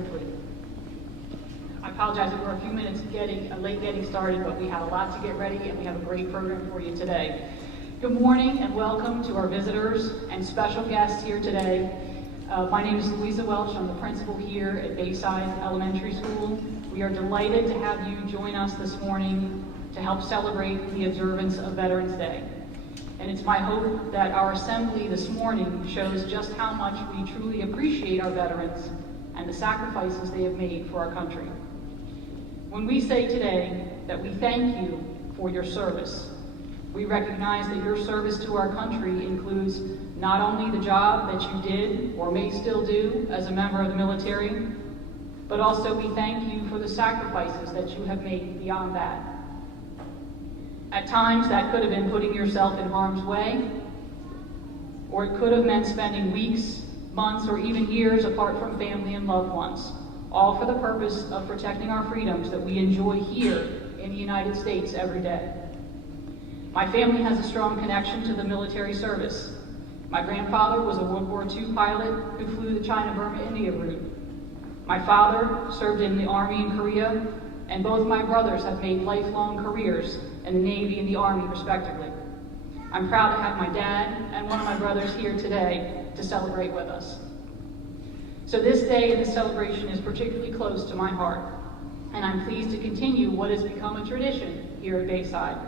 quickly. I apologize that we're a few minutes late getting started, but we have a lot to get ready and we have a great program for you today. Good morning and welcome to our visitors and special guests here today. My name is Louisa Welch. I'm the principal here at Bayside Elementary School. We are delighted to have you join us this morning to help celebrate the observance of Veterans Day. And it's my hope that our assembly this morning shows just how much we truly appreciate our veterans and the sacrifices they have made for our country. When we say today that we thank you for your service, we recognize that your service to our country includes not only the job that you did or may still do as a member of the military, but also we thank you for the sacrifices that you have made beyond that. At times, that could have been putting yourself in harm's way, or it could have meant spending weeks, months, or even years apart from family and loved ones, all for the purpose of protecting our freedoms that we enjoy here in the United States every day. My family has a strong connection to the military service. My grandfather was a World War II pilot who flew the China-Burma-India route. My father served in the Army in Korea, and both my brothers have made lifelong careers in the Navy and the Army, respectively. I'm proud to have my dad and one of my brothers here today to celebrate with us. So this day and this celebration is particularly close to my heart, and I'm pleased to continue what has become a tradition here at Bayside,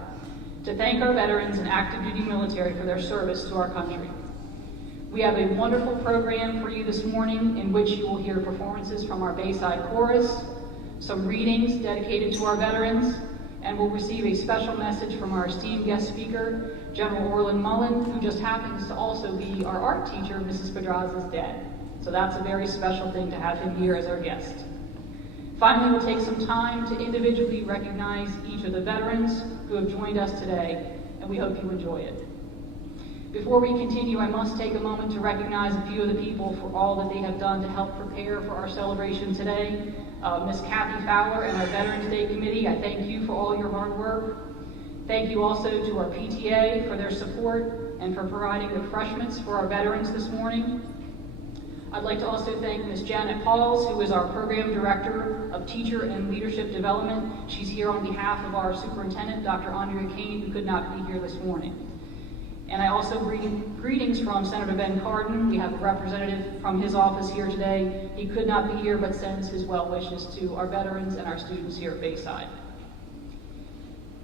to thank our veterans and active duty military for their service to our country. We have a wonderful program for you this morning in which you will hear performances from our Bayside Chorus, some readings dedicated to our veterans, and we'll receive a special message from our esteemed guest speaker, General Orland Mullen, who just happens to also be our art teacher, Mrs. Pedraz's dad. So that's a very special thing to have him here as our guest. Finally, we'll take some time to individually recognize each of the veterans who have joined us today, and we hope you enjoy it. Before we continue, I must take a moment to recognize a few of the people for all that they have done to help prepare for our celebration today. Ms. Kathy Fowler and our Veterans Day Committee, I thank you for all your hard work. Thank you also to our PTA for their support and for providing refreshments for our veterans this morning. I'd like to also thank Ms. Janet Pauls, who is our Program Director of Teacher and Leadership Development. She's here on behalf of our Superintendent, Dr. Andrea Kane, who could not be here this morning. And I also bring greetings from Senator Ben Cardin. We have a representative from his office here today. He could not be here, but sends his well wishes to our veterans and our students here at Bayside.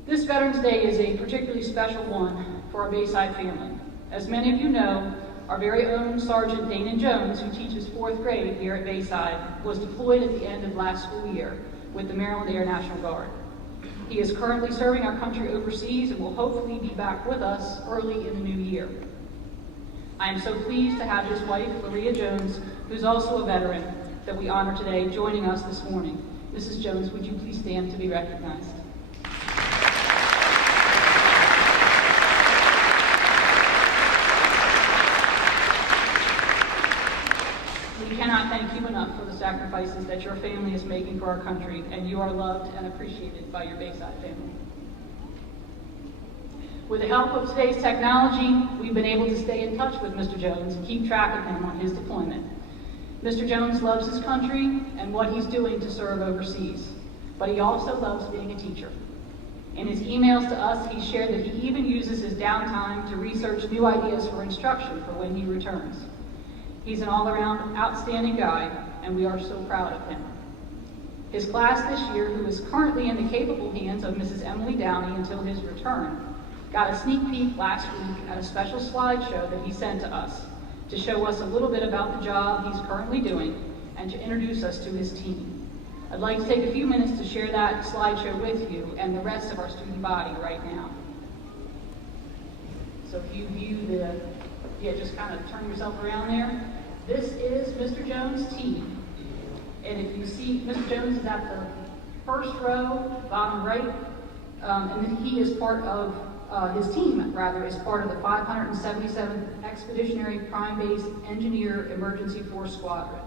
This Veterans Day is a particularly special one for our Bayside family. As many of you know, our very own Sergeant Dana Jones, who teaches 4th grade here at Bayside, was deployed at the end of last school year with the Maryland Air National Guard. He is currently serving our country overseas and will hopefully be back with us early in the new year. I am so pleased to have his wife, Maria Jones, who's also a veteran, that we honor today, joining us this morning. Mrs. Jones, would you please stand to be recognized? We cannot thank you enough for the sacrifices that your family is making for our country, and you are loved and appreciated by your Bayside family. With the help of today's technology, we've been able to stay in touch with Mr. Jones and keep track of him on his deployment. Mr. Jones loves his country and what he's doing to serve overseas, but he also loves being a teacher. In his emails to us, he shared that he even uses his downtime to research new ideas for instruction for when he returns. He's an all-around outstanding guy, and we are so proud of him. His class this year, who is currently in the capable hands of Mrs. Emily Downey until his return, got a sneak peek last week at a special slideshow that he sent to us to show us a little bit about the job he's currently doing and to introduce us to his team. I'd like to take a few minutes to share that slideshow with you and the rest of our student body right now. So if you view just kind of turn yourself around there. This is Mr. Jones' team. And if you see, Mr. Jones is at the first row, bottom right, and then he is part of, his team, rather, is part of the 577th Expeditionary Prime Base Engineer Emergency Force Squadron.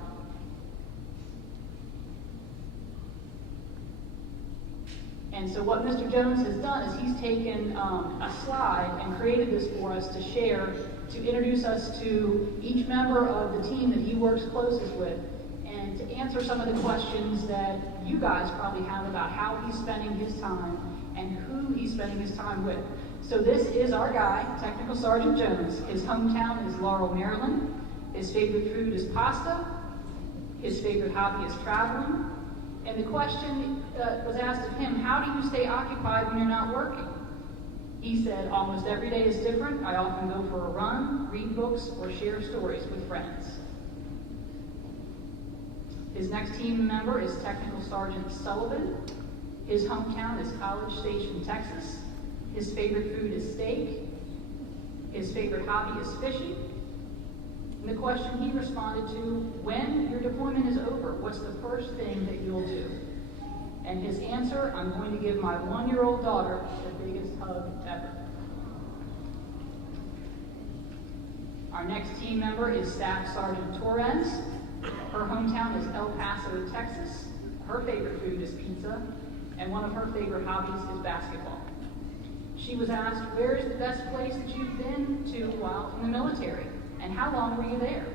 And so what Mr. Jones has done is he's taken a slide and created this for us to share, to introduce us to each member of the team that he works closest with, and to answer answer some of the questions that you guys probably have about how he's spending his time and who he's spending his time with. So this is our guy, Technical Sergeant Jones. His hometown is Laurel, Maryland. His favorite food is pasta. His favorite hobby is traveling. And the question was asked of him, how do you stay occupied when you're not working? He said, almost every day is different. I often go for a run, read books, or share stories with friends. His next team member is Technical Sergeant Sullivan. His hometown is College Station, Texas. His favorite food is steak. His favorite hobby is fishing. And the question he responded to, when your deployment is over, what's the first thing that you'll do? And his answer, I'm going to give my 1-year-old daughter the biggest hug ever. Our next team member is Staff Sergeant Torres. Her hometown is El Paso, Texas. Her favorite food is pizza, and one of her favorite hobbies is basketball. She was asked, where is the best place that you've been to while in the military? And how long were you there?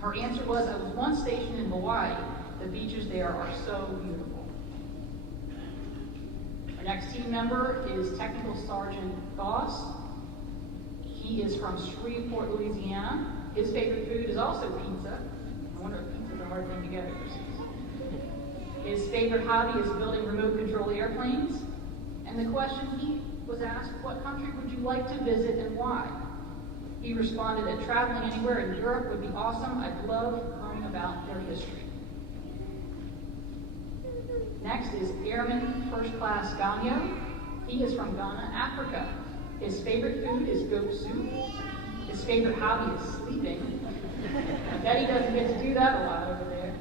Her answer was, I was once stationed in Hawaii. The beaches there are so beautiful. Our next team member is Technical Sergeant Goss. He is from Shreveport, Louisiana. His favorite food is also pizza. I wonder if pizza's a hard thing to get overseas. His favorite hobby is building remote control airplanes. And the question he was asked, what country would you like to visit and why? He responded that traveling anywhere in Europe would be awesome. I'd love learning about their history. Next is Airman First Class Ganyo. He is from Ghana, Africa. His favorite food is goat soup. His favorite hobby is sleeping. I bet he doesn't get to do that a lot over there.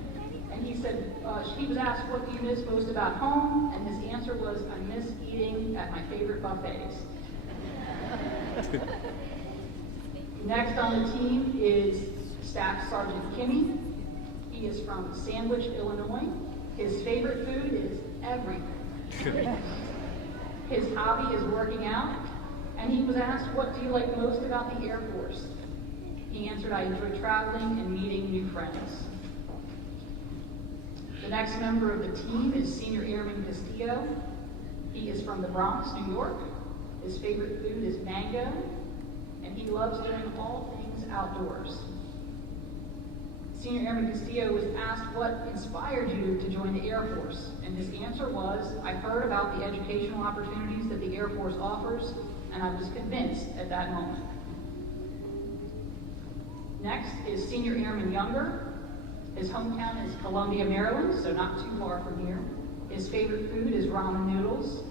And he said, he was asked, what do you miss most about home? And his answer was, I miss eating at my favorite buffets. Next on the team is Staff Sergeant Kimmey. He is from Sandwich, Illinois. His favorite food is everything. His hobby is working out. And he was asked, what do you like most about the Air Force? He answered, I enjoy traveling and meeting new friends. The next member of the team is Senior Airman Castio. He is from the Bronx, New York. His favorite food is mango, and he loves doing all things outdoors. Senior Airman Castio was asked what inspired you to join the Air Force, and his answer was, I heard about the educational opportunities that the Air Force offers, and I was convinced at that moment. Next is Senior Airman Younger. His hometown is Columbia, Maryland, so not too far from here. His favorite food is ramen noodles.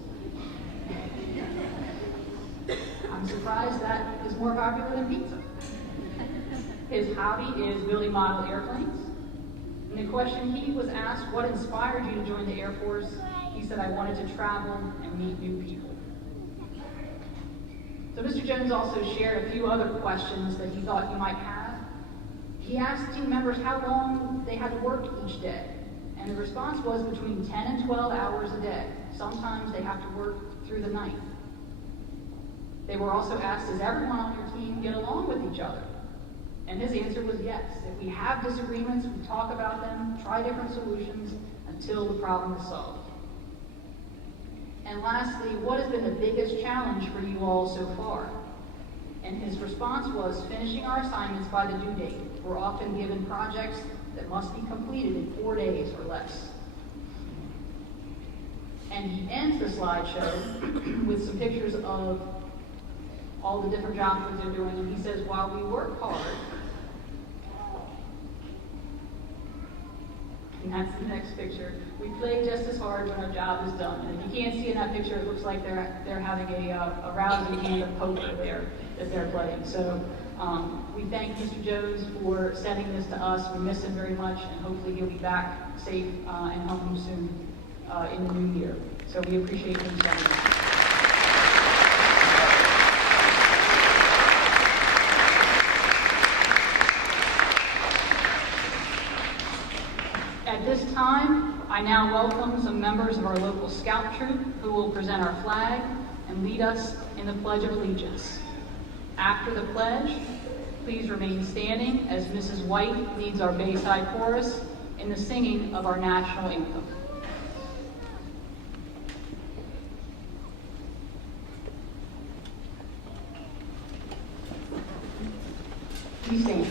I'm surprised that is more popular than pizza. His hobby is building model airplanes. And the question he was asked, what inspired you to join the Air Force? He said, I wanted to travel and meet new people. So Mr. Jones also shared a few other questions that he thought you might have. He asked team members how long they had to work each day. And the response was between 10 and 12 hours a day. Sometimes they have to work through the night. They were also asked, does everyone on your team get along with each other? And his answer was yes. If we have disagreements, we talk about them, try different solutions until the problem is solved. And lastly, what has been the biggest challenge for you all so far? And his response was finishing our assignments by the due date. We're often given projects that must be completed in 4 days or less. And he ends the slideshow with some pictures of all the different jobs that they're doing. And he says, while we work hard, and that's the next picture, we play just as hard when our job is done. And if you can't see in that picture, it looks like they're having a rousing game of poker there that they're playing. So we thank Mr. Jones for sending this to us. We miss him very much, and hopefully he'll be back safe and home soon in the new year. So we appreciate him sending that. At this time, I now welcome some members of our local scout troop who will present our flag and lead us in the Pledge of Allegiance. After the pledge, please remain standing as Mrs. White leads our Bayside chorus in the singing of our national anthem. Please stand.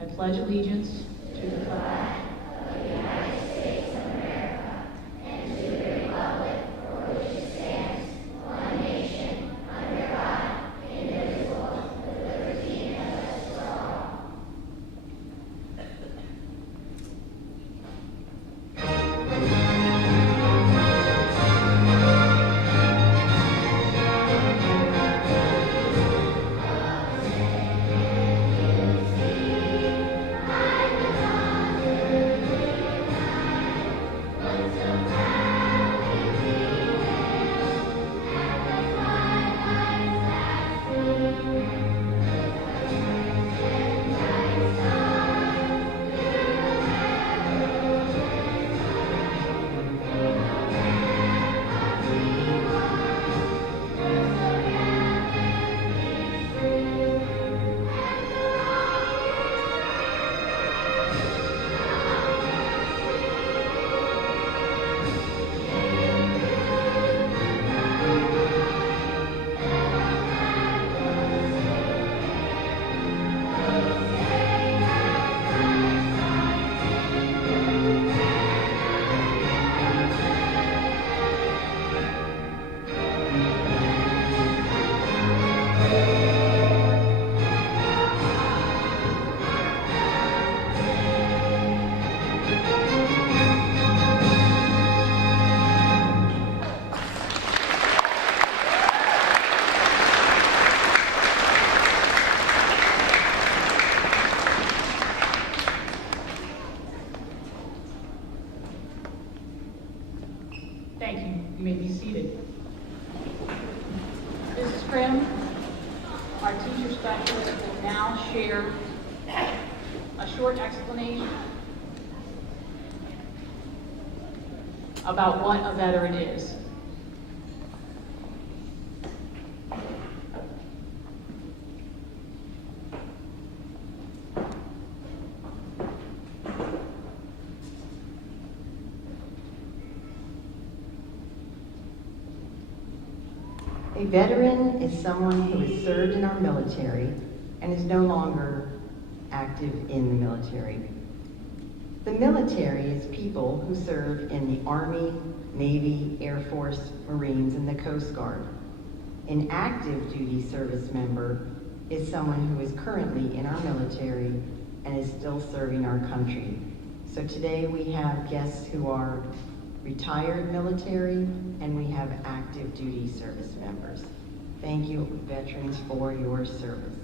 I pledge allegiance to the flag of the United States of America and to the republic for which it stands, one nation, under God, indivisible, with liberty and justice for all. Thank you. You may be seated. Mrs. Prim, our teacher specialist, will now share a short explanation about what a veteran is. A veteran is someone who has served in our military and is no longer active in the military. The military is people who serve in the Army, Navy, Air Force, Marines, and the Coast Guard. An active duty service member is someone who is currently in our military and is still serving our country. So today we have guests who are retired military, and we have active duty service members. Thank you, veterans, for your service.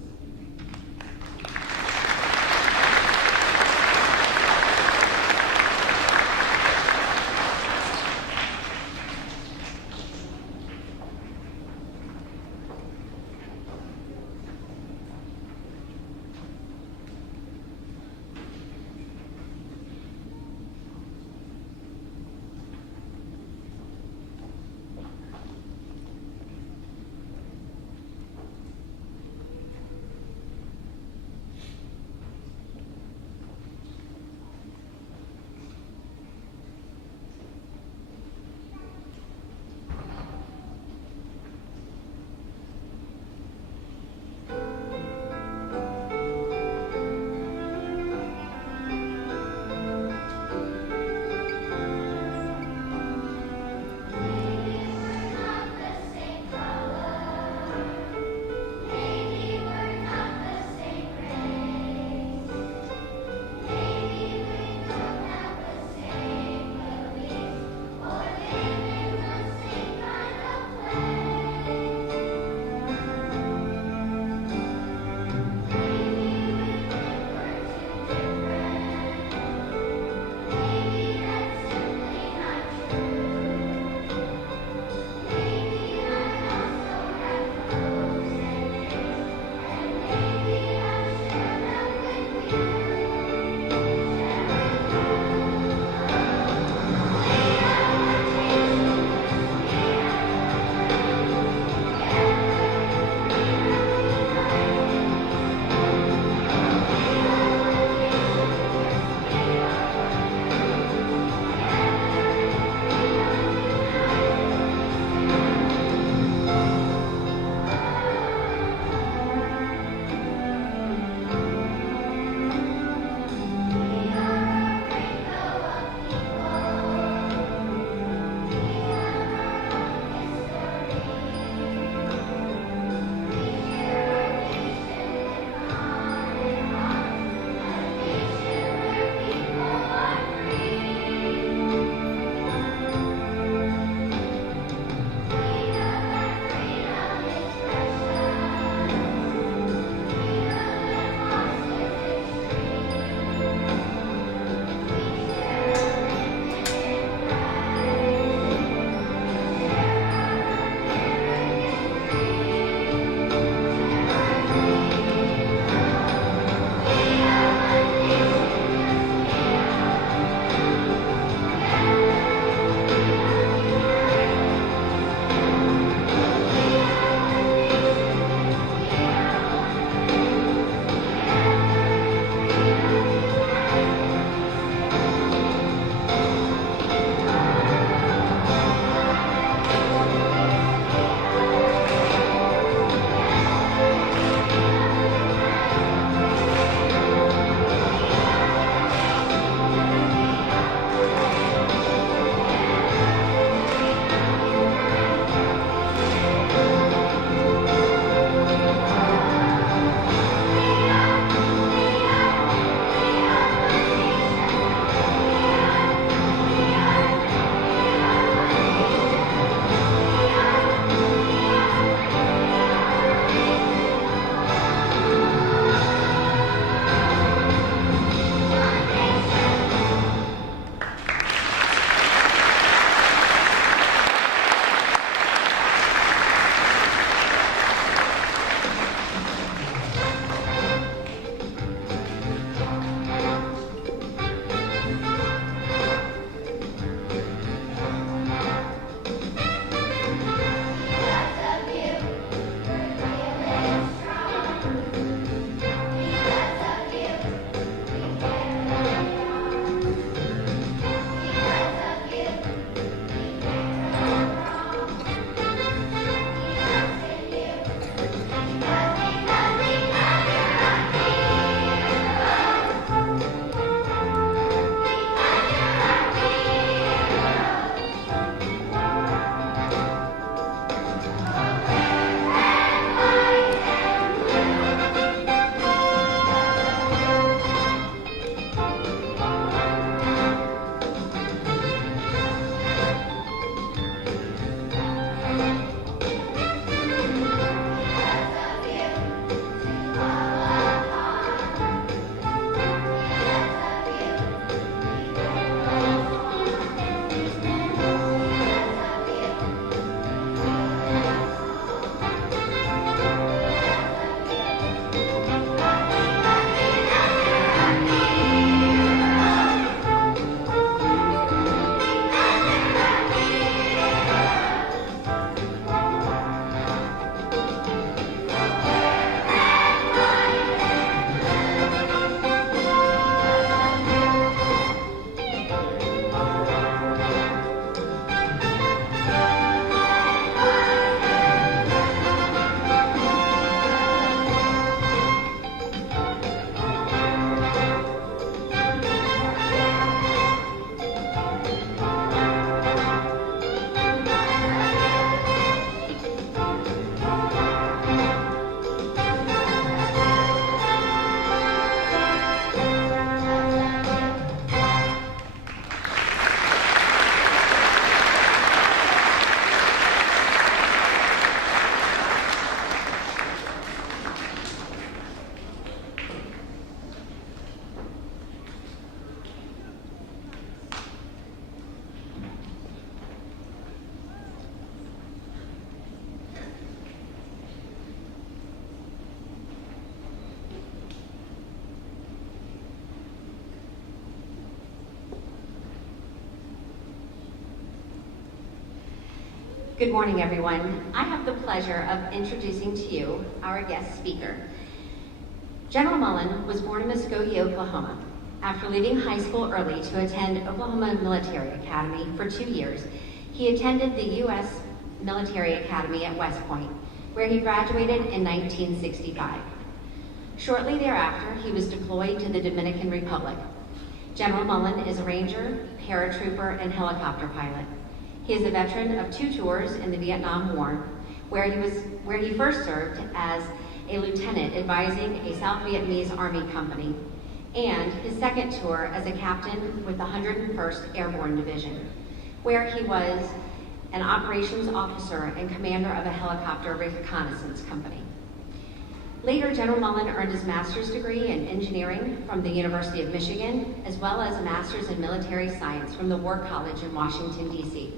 Good morning, everyone. I have the pleasure of introducing to you our guest speaker. General Mullen was born in Muskogee, Oklahoma. After leaving high school early to attend Oklahoma Military Academy for 2 years, he attended the U.S. Military Academy at West Point, where he graduated in 1965. Shortly thereafter, he was deployed to the Dominican Republic. General Mullen is a Ranger, paratrooper, and helicopter pilot. He is a veteran of 2 tours in the Vietnam War, where he first served as a lieutenant advising a South Vietnamese Army company, and his second tour as a captain with the 101st Airborne Division, where he was an operations officer and commander of a helicopter reconnaissance company. Later, General Mullen earned his master's degree in engineering from the University of Michigan, as well as a master's in military science from the War College in Washington, D.C.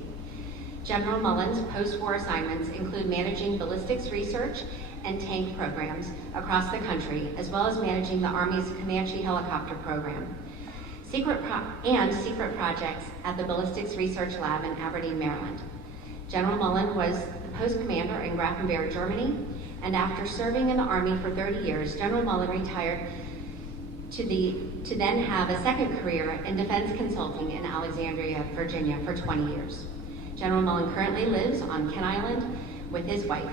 General Mullen's post-war assignments include managing ballistics research and tank programs across the country, as well as managing the Army's Comanche helicopter program, secret projects at the Ballistics Research Lab in Aberdeen, Maryland. General Mullen was the post commander in Grafenberg, Germany, and after serving in the Army for 30 years, General Mullen retired to then have a second career in defense consulting in Alexandria, Virginia for 20 years. General Mullen currently lives on Kent Island with his wife.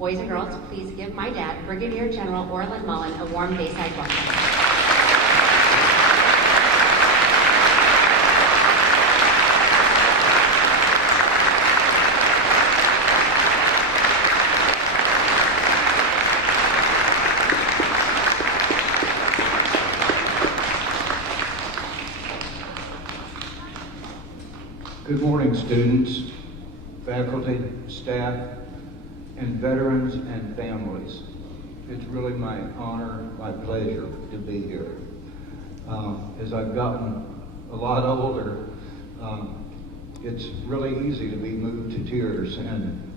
Boys and girls, please give my dad, Brigadier General Orland Mullen, a warm Bayside welcome. Good morning, students, faculty, staff, and veterans and families. It's really my honor, my pleasure to be here. As I've gotten a lot older, it's really easy to be moved to tears, and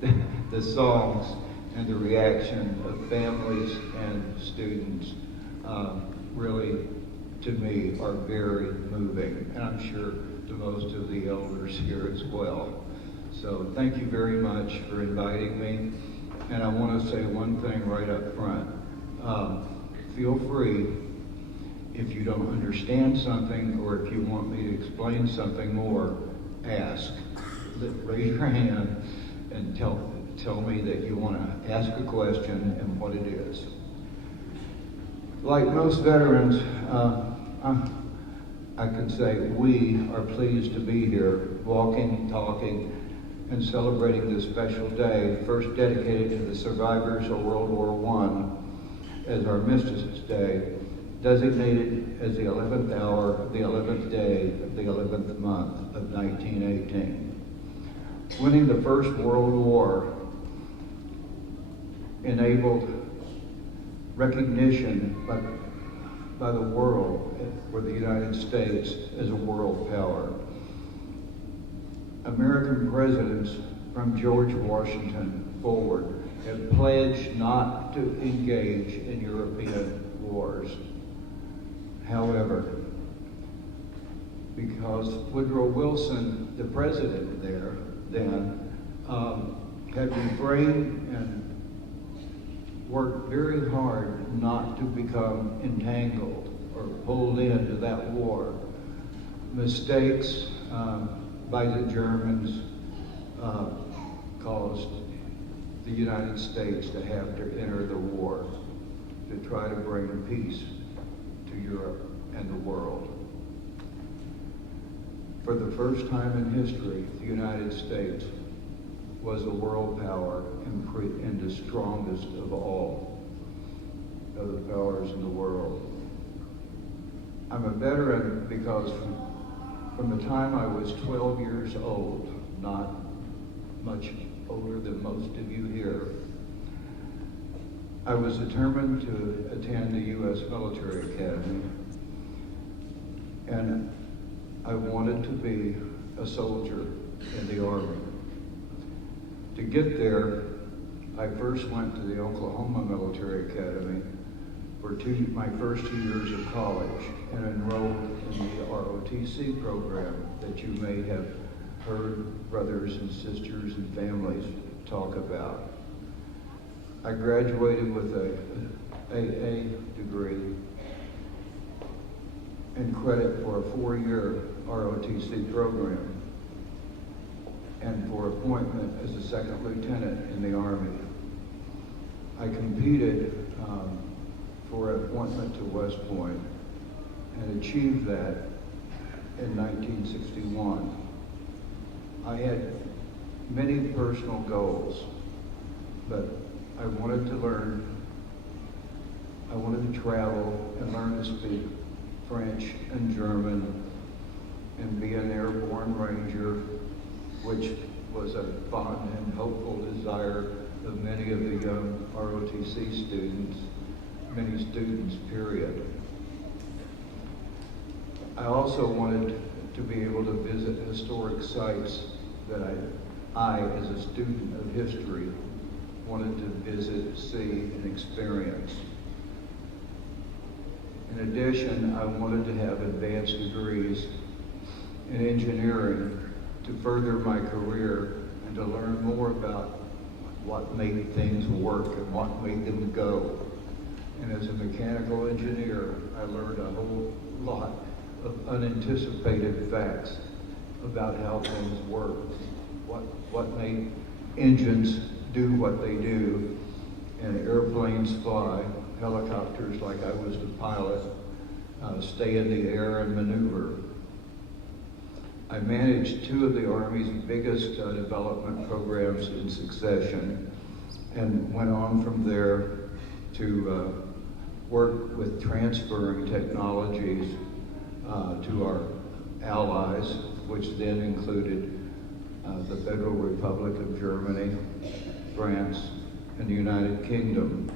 the songs and the reaction of families and students really, to me, are very moving, and I'm sure to most of the elders here as well. So thank you very much for inviting me. And I want to say one thing right up front. Feel free, if you don't understand something or if you want me to explain something more, ask. Raise your hand and tell me that you want to ask a question and what it is. Like most veterans, I can say we are pleased to be here, walking, talking, and celebrating this special day, first dedicated to the survivors of World War I as Armistice Day, designated as the 11th hour of the 11th day of the 11th month of 1918. Winning the First World War enabled recognition by the world for the United States as a world power. American presidents from George Washington forward have pledged not to engage in European wars. However, because Woodrow Wilson, the president there then, had refrained and worked very hard not to become entangled or pulled into that war. Mistakes by the Germans caused the United States to have to enter the war to try to bring peace to Europe and the world. For the first time in history, the United States was a world power and the strongest of all of the powers in the world. I'm a veteran because from the time I was 12 years old, not much older than most of you here, I was determined to attend the U.S. Military Academy, and I wanted to be a soldier in the Army. To get there, I first went to the Oklahoma Military Academy for my first 2 years of college and enrolled in the ROTC program that you may have heard brothers and sisters and families talk about. I graduated with a AA degree and credit for a 4-year ROTC program and for appointment as a second lieutenant in the Army. I competed for appointment to West Point and achieved that in 1961. I had many personal goals, but I wanted to learn, I wanted to travel and learn to speak French and German and be an airborne ranger, which was a fond and hopeful desire of many of the young ROTC students, many students, period. I also wanted to be able to visit historic sites that I, as a student of history, wanted to visit, see, and experience. In addition, I wanted to have advanced degrees in engineering to further my career and to learn more about what made things work and what made them go. And as a mechanical engineer, I learned a whole lot of unanticipated facts about how things work, what made engines do what they do, and airplanes fly, helicopters, like I was the pilot, stay in the air and maneuver. I managed 2 of the Army's biggest development programs in succession and went on from there to work with transferring technologies to our allies, which then included the Federal Republic of Germany, France, and the United Kingdom.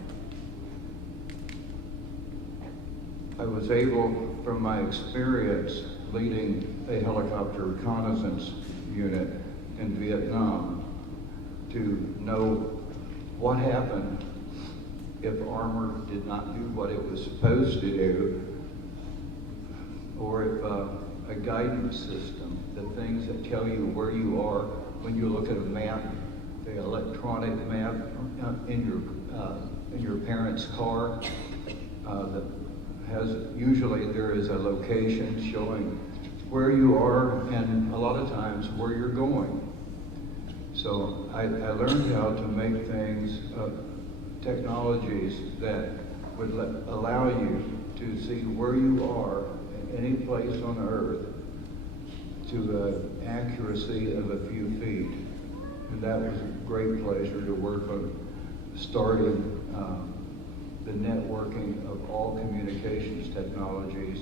I was able, from my experience leading a helicopter reconnaissance unit in Vietnam, to know what happened if armor did not do what it was supposed to do, or if a guidance system, the things that tell you where you are when you look at a map, the electronic map in your parents' car, that has, usually there is a location showing where you are and a lot of times where you're going. So I learned how to make things, technologies that would allow you to see where you are in any place on Earth to accuracy of a few feet. And that was a great pleasure to work on starting the networking of all communications technologies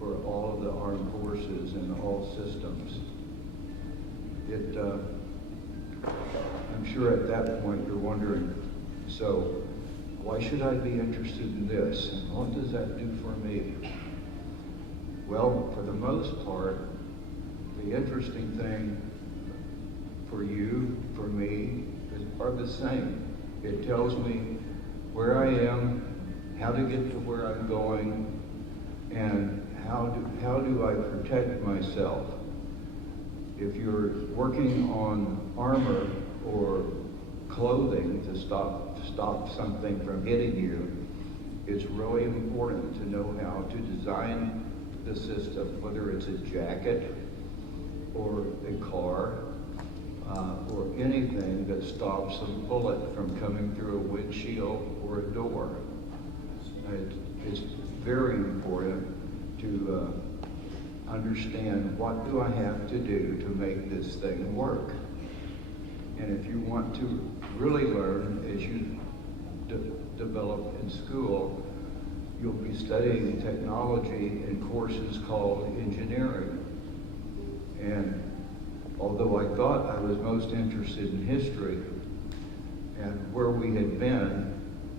for all of the armed forces and all systems. I'm sure at that point you're wondering, so why should I be interested in this? And what does that do for me? Well, for the most part, the interesting thing for you, for me, are the same. It tells me where I am, how to get to where I'm going, and how do I protect myself. If you're working on armor or clothing to stop something from hitting you, it's really important to know how to design the system, whether it's a jacket or a car or anything that stops a bullet from coming through a windshield or a door. It's very important to understand what do I have to do to make this thing work. And if you want to really learn as you develop in school, you'll be studying technology in courses called engineering. And although I thought I was most interested in history and where we had been,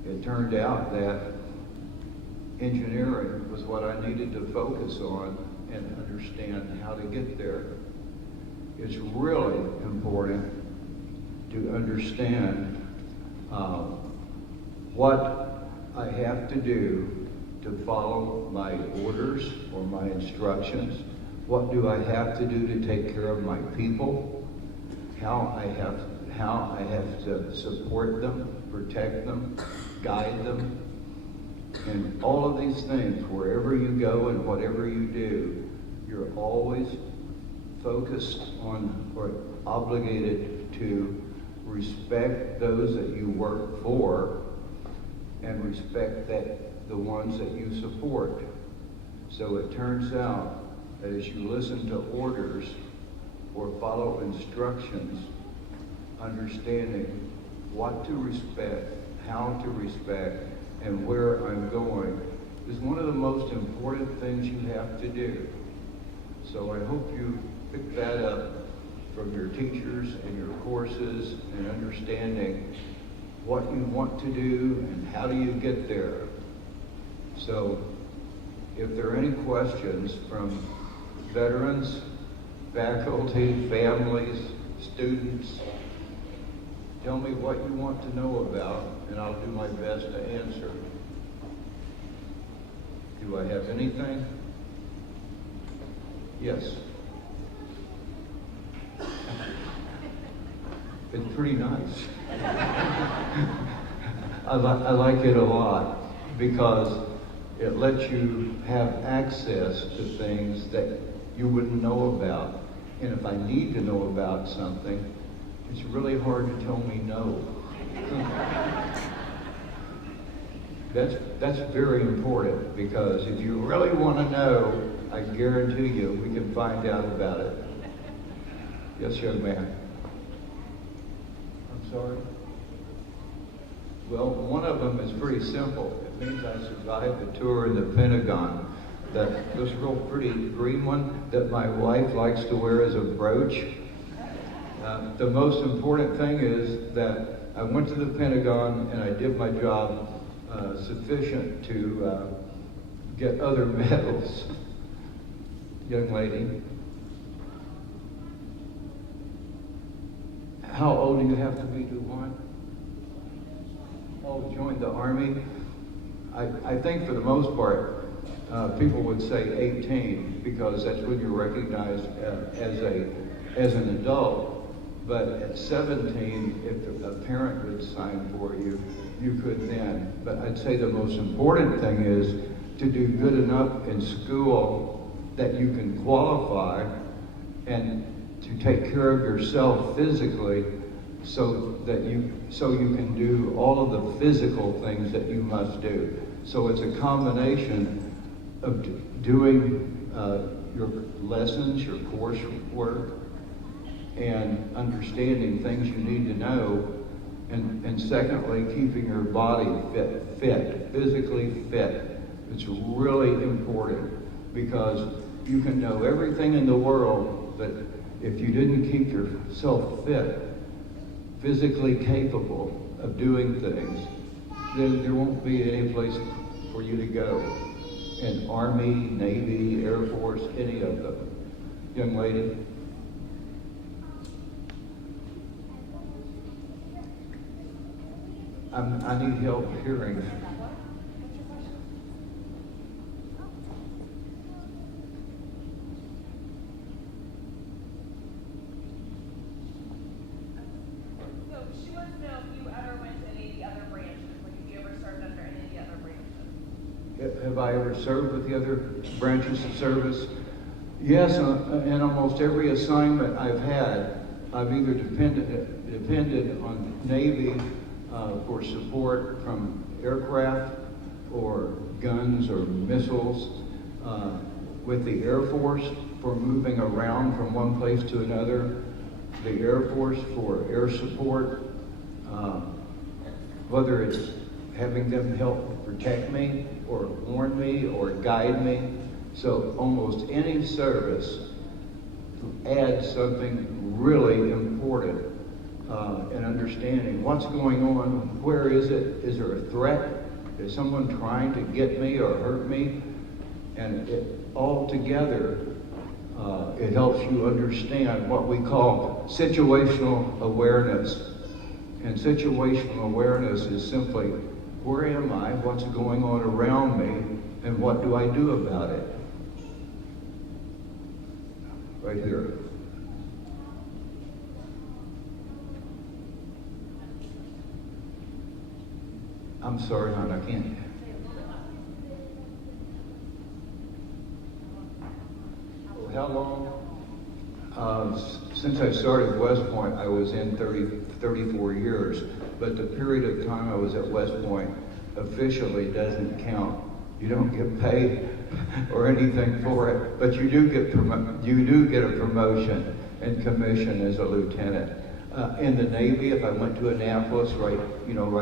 it turned out that engineering was what I needed to focus on and understand how to get there. It's really important to understand what I have to do to follow my orders or my instructions What do I have to do to take care of my people? How I have to support them, protect them, guide them. And all of these things, wherever you go and whatever you do, you're always focused on or obligated to respect those that you work for and respect the ones that you support. So it turns out that as you listen to orders or follow instructions, understanding what to respect, how to respect, and where I'm going is one of the most important things you have to do. So I hope you pick that up from your teachers and your courses and understanding what you want to do and how do you get there. So if there are any questions from veterans, faculty, families, students, tell me what you want to know about, and I'll do my best to answer. Do I have anything? Yes. It's pretty nice. I like it a lot because it lets you have access to things that you wouldn't know about. And if I need to know about something, it's really hard to tell me no. That's very important because if you really want to know, I guarantee you we can find out about it. Yes, young man. I'm sorry. Well, one of them is pretty simple. It means I survived the tour in the Pentagon. This real pretty green one that my wife likes to wear as a brooch. The most important thing is that I went to the Pentagon and I did my job sufficient to get other medals. Young lady, how old do you have to be to one? Oh, join the Army? I think for the most part, people would say 18 because that's when you're recognized as an adult. But at 17, if a parent would sign for you, you could then. But I'd say the most important thing is to do good enough in school that you can qualify and to take care of yourself physically so you can do all of the physical things that you must do. So it's a combination of doing your lessons, your coursework, and understanding things you need to know, and secondly, keeping your body fit, physically fit. It's really important because you can know everything in the world, but if you didn't keep yourself fit, physically capable of doing things, then there won't be any place for you to go. In Army, Navy, Air Force, any of them. Young lady. I need help hearing. So she wants to know if you ever went to any of the other branches, like if you ever served under any of the other branches. Have I ever served with the other branches of service? Yes, in almost every assignment I've had, I've either depended on Navy for support from aircraft or guns or missiles, with the Air Force for moving around from one place to another, the Air Force for air support, whether it's having them help protect me or warn me or guide me. So almost any service adds something really important in understanding what's going on, where is it, is there a threat, is someone trying to get me or hurt me, and all together it helps you understand what we call situational awareness. And situational awareness is simply, where am I, what's going on around me, and what do I do about it? right here. I'm sorry, hon, I can't. How long? Since I started West Point, I was in 34 years, but the period of time I was at West Point officially doesn't count. You don't get paid or anything for it, but you do get a promotion and commission as a lieutenant. In the Navy, if I went to Annapolis, right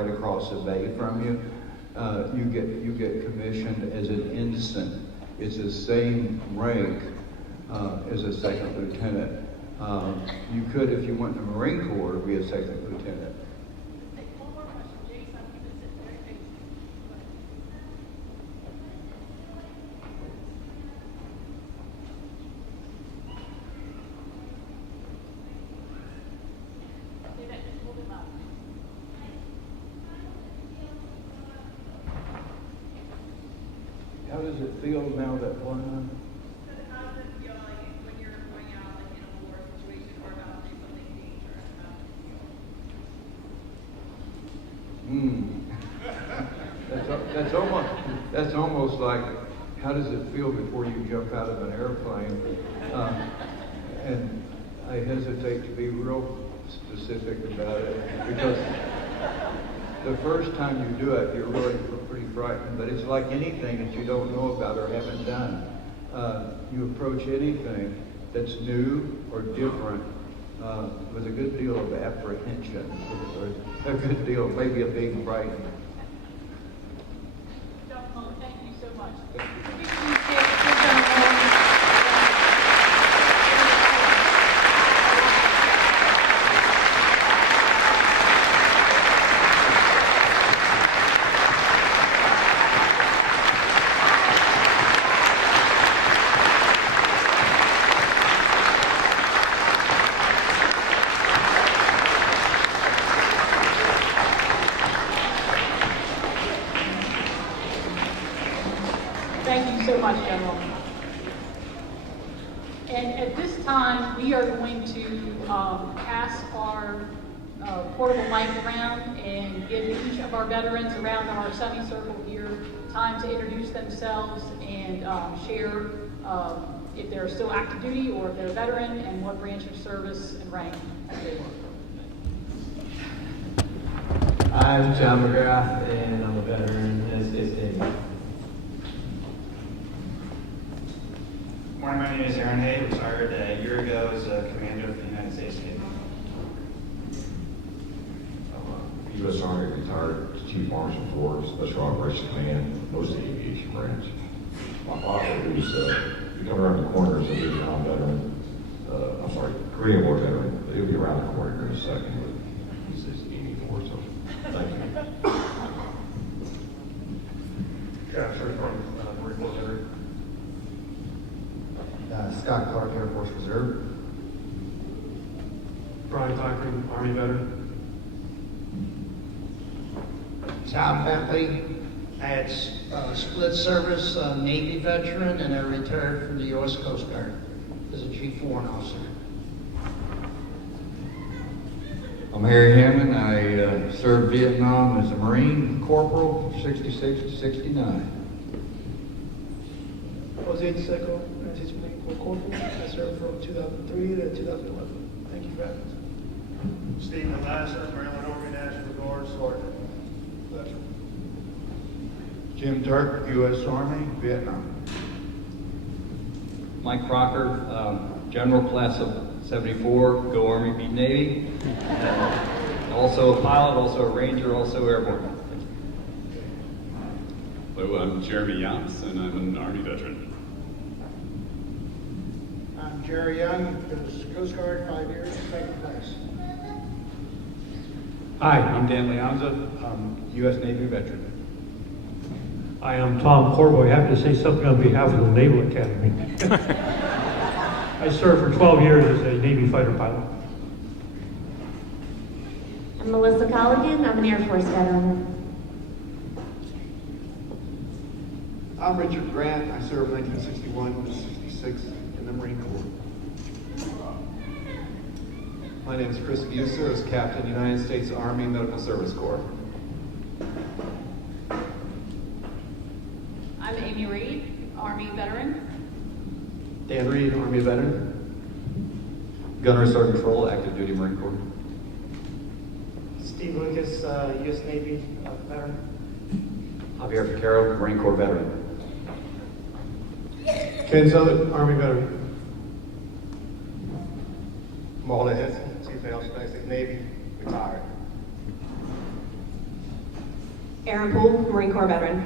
across the bay from you, you get commissioned as an ensign. It's the same rank as a second lieutenant. You could, if you went in the Marine Corps, be a second lieutenant. One more question, Jason. Say that just a little bit louder. How does it feel now that one? How does it feel like when you're going out like in a war situation or about to do something dangerous? That's almost like, how does it feel before you jump out of an airplane? And I hesitate to be real specific about it because the first time you do it, you're really pretty frightened, but it's like anything that you don't know about or haven't done. You approach anything that's new or different with a good deal of apprehension, or a good deal, maybe a big fright. Dr. Mullen, thank you so much. Thank you so much, General. And at this time, we are going to pass our portable mic around and give each of our veterans around our semicircle here time to introduce themselves and share if they're still active duty or if they're a veteran and what branch of service and rank they were. I'm John McGrath, and I'm a veteran in the United States Navy. Morning, my name is Aaron Hay, retired a year ago as a commander of the United States Navy. I'm a U.S. Army retired Chief Marshal for Special Operations Command, most of the aviation branch. My father, who's coming around the corner, is a Vietnam veteran. Korean War veteran. He'll be around the corner here in a second, but he's 84, so thank you. Yeah, sure. Marine Corps veteran. Scott Clark, Air Force Reserve. Brian Cochran, Army veteran. Tom Bentley. I had split service, Navy veteran, and I retired from the U.S. Coast Guard as a Chief Warrant Officer. I'm Harry Hammond. I served Vietnam as a Marine Corporal from 66 to 69. Jose Seco, United States Marine Corps Corporal. I served from 2003 to 2011. Thank you for having us. Stephen Lasser, Maryland Army National Guard Sergeant. Veteran. Jim Turk, U.S. Army, Vietnam. Mike Crocker, General Class of 74, Go Army, Beat Navy. Also a pilot, also a Ranger, also airborne. Hello, I'm Jeremy Yance, and I'm an Army veteran. I'm Jerry Young, was Coast Guard 5 years, second class. Hi, I'm Dan Leonza, U.S. Navy veteran. Hi, I'm Tom Corboy. I have to say something on behalf of the Naval Academy. I served for 12 years as a Navy fighter pilot. I'm Melissa Colligan. I'm an Air Force veteran. I'm Richard Grant. I served 1961 to 66 in the Marine Corps. My name is Chris Buser, as Captain, United States Army Medical Service Corps. I'm Amy Reed, Army veteran. Dan Reed, Army veteran. Gunnery Sergeant Troll, active duty Marine Corps. Steve Lucas, U.S. Navy veteran. Javier Vaquero, Marine Corps veteran. Ken Southern, Army veteran. Marley Henson, Chief of United States Navy, retired. Aaron Poole, Marine Corps veteran.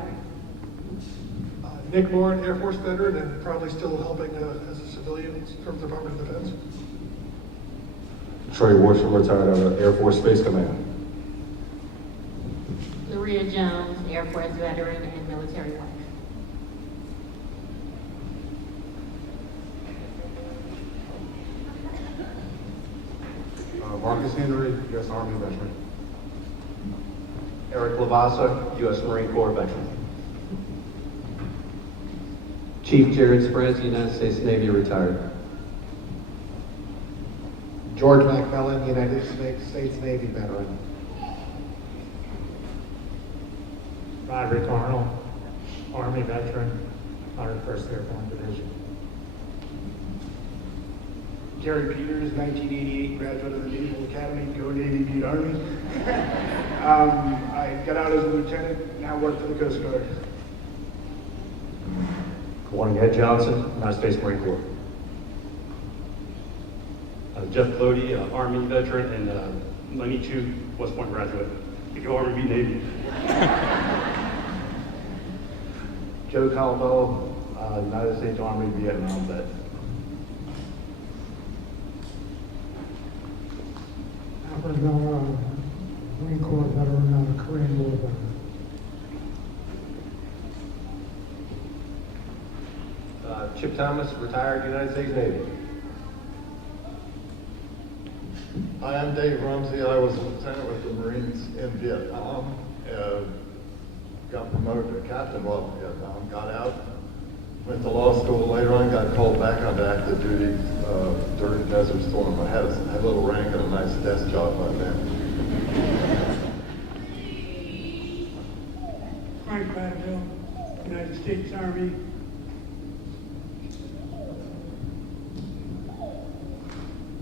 Nick Lauren, Air Force veteran, and probably still helping as a civilian from the Department of Defense. Trey Worsham, retired out of Air Force Space Command. Maria Jones, Air Force veteran and military wife. Marcus Henry, U.S. Army veteran. Eric Lavassa, U.S. Marine Corps veteran. Chief Jared Spransky, United States Navy, retired. George McMillan, United States Navy veteran. Roderick Arnold, Army veteran, 101st Airborne Division. Gary Peters, 1988, graduate of the Naval Academy, go Navy, beat Army. I got out as a lieutenant, now work for the Coast Guard. Good morning, Ed Johnson, United States Marine Corps. Jeff Lodi, Army veteran and 92 West Point graduate. Go Army, beat Navy. Joe Caldwell, United States Army, Vietnam vet. Albert Miller, Marine Corps veteran, Korean War veteran. Chip Thomas, retired United States Navy. Hi, I'm Dave Rumsey. I was a lieutenant with the Marines in Vietnam. Got promoted to captain while in Vietnam. Got out, went to law school. Later on, got called back onto active duty during Desert Storm. I had a little rank and a nice desk job by then. Frank Badville, United States Army.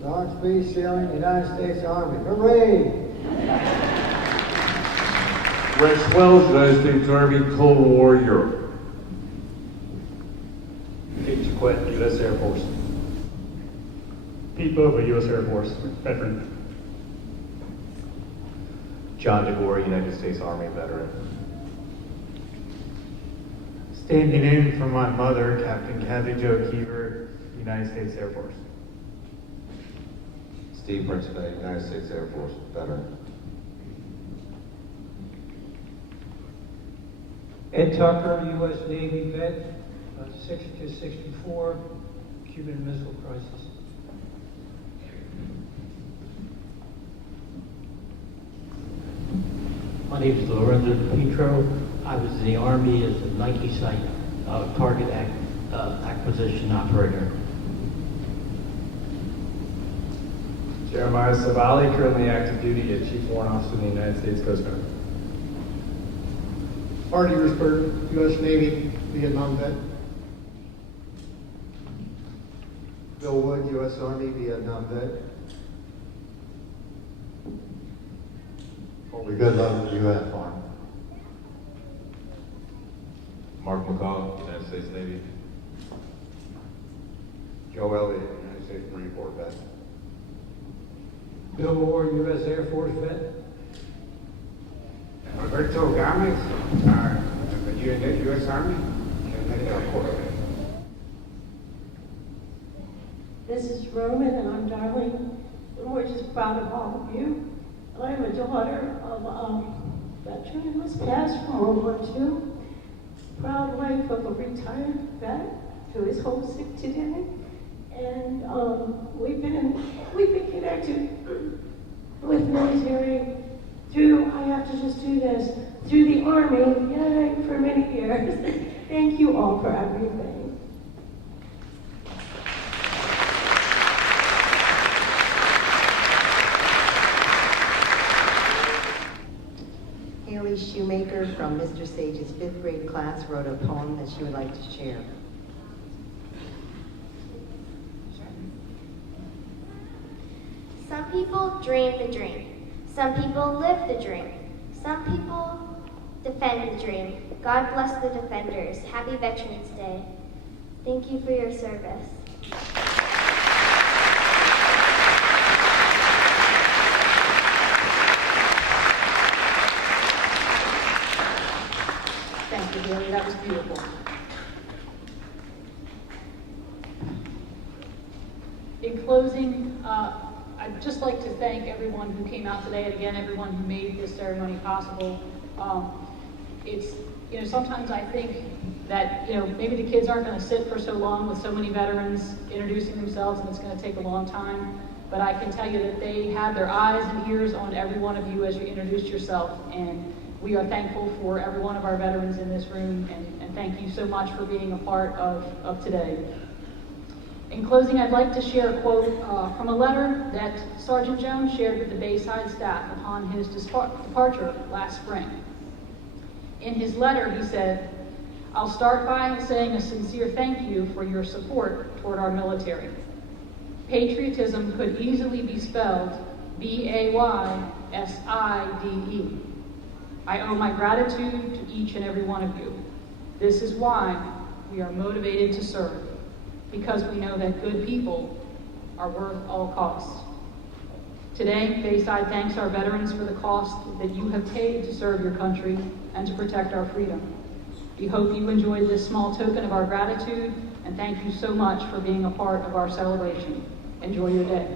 Lawrence B. Sealing, United States Army. Hooray! Rex Wells, United States Army, Cold War, Europe. Kate Jaquette, U.S. Air Force. Pete Bova, U.S. Air Force, veteran. John DeGore, United States Army veteran. Standing in for my mother, Captain Kathy Jo Keever, United States Air Force. Steve Principe, United States Air Force veteran. Ed Tucker, U.S. Navy vet, 60 to 64, Cuban Missile Crisis. My name is Lorenzo Petro. I was in the Army as a Nike site target acquisition operator. Jeremiah Savali, currently active duty as Chief Warrant Officer in the United States Coast Guard. Artie Risberg, U.S. Navy, Vietnam vet. Bill Wood, U.S. Army, Vietnam vet. Colby Goodlove, UF Army. Mark McCall, United States Navy. Joe Elliott, United States Marine Corps vet. Bill Moore, U.S. Air Force vet. Alberto Gomez, U.S. Army, Medical Corps. This is Roman, and I'm Darlene, and we're just proud of all of you. I'm a daughter of a veteran who was passed from World War II, proud wife of a retired vet who is homesick today, and we've been connected with military through, I have to just do this, through the Army, yay, for many years. Thank you all for everything. Kimberly Shoemaker from Mr. Sage's 5th grade class wrote a poem that she would like to share. Some people dream the dream. Some people live the dream. Some people defend the dream. God bless the defenders. Happy Veterans Day. Thank you for your service. Thank you, Bailey. That was beautiful. In closing, I'd just like to thank everyone who came out today, and again, everyone who made this ceremony possible. Sometimes I think that, maybe the kids aren't going to sit for so long with so many veterans introducing themselves, and it's going to take a long time. But I can tell you that they have their eyes and ears on every one of you as you introduced yourself, and we are thankful for every one of our veterans in this room, and thank you so much for being a part of today. In closing, I'd like to share a quote from a letter that Sergeant Jones shared with the Bayside staff upon his departure last spring. In his letter, he said, "I'll start by saying a sincere thank you for your support toward our military. Patriotism could easily be spelled B-A-Y-S-I-D-E. I owe my gratitude to each and every one of you. This is why we are motivated to serve, because we know that good people are worth all costs. Today, Bayside thanks our veterans for the cost that you have paid to serve your country and to protect our freedom. We hope you enjoyed this small token of our gratitude, and thank you so much for being a part of our celebration. Enjoy your day."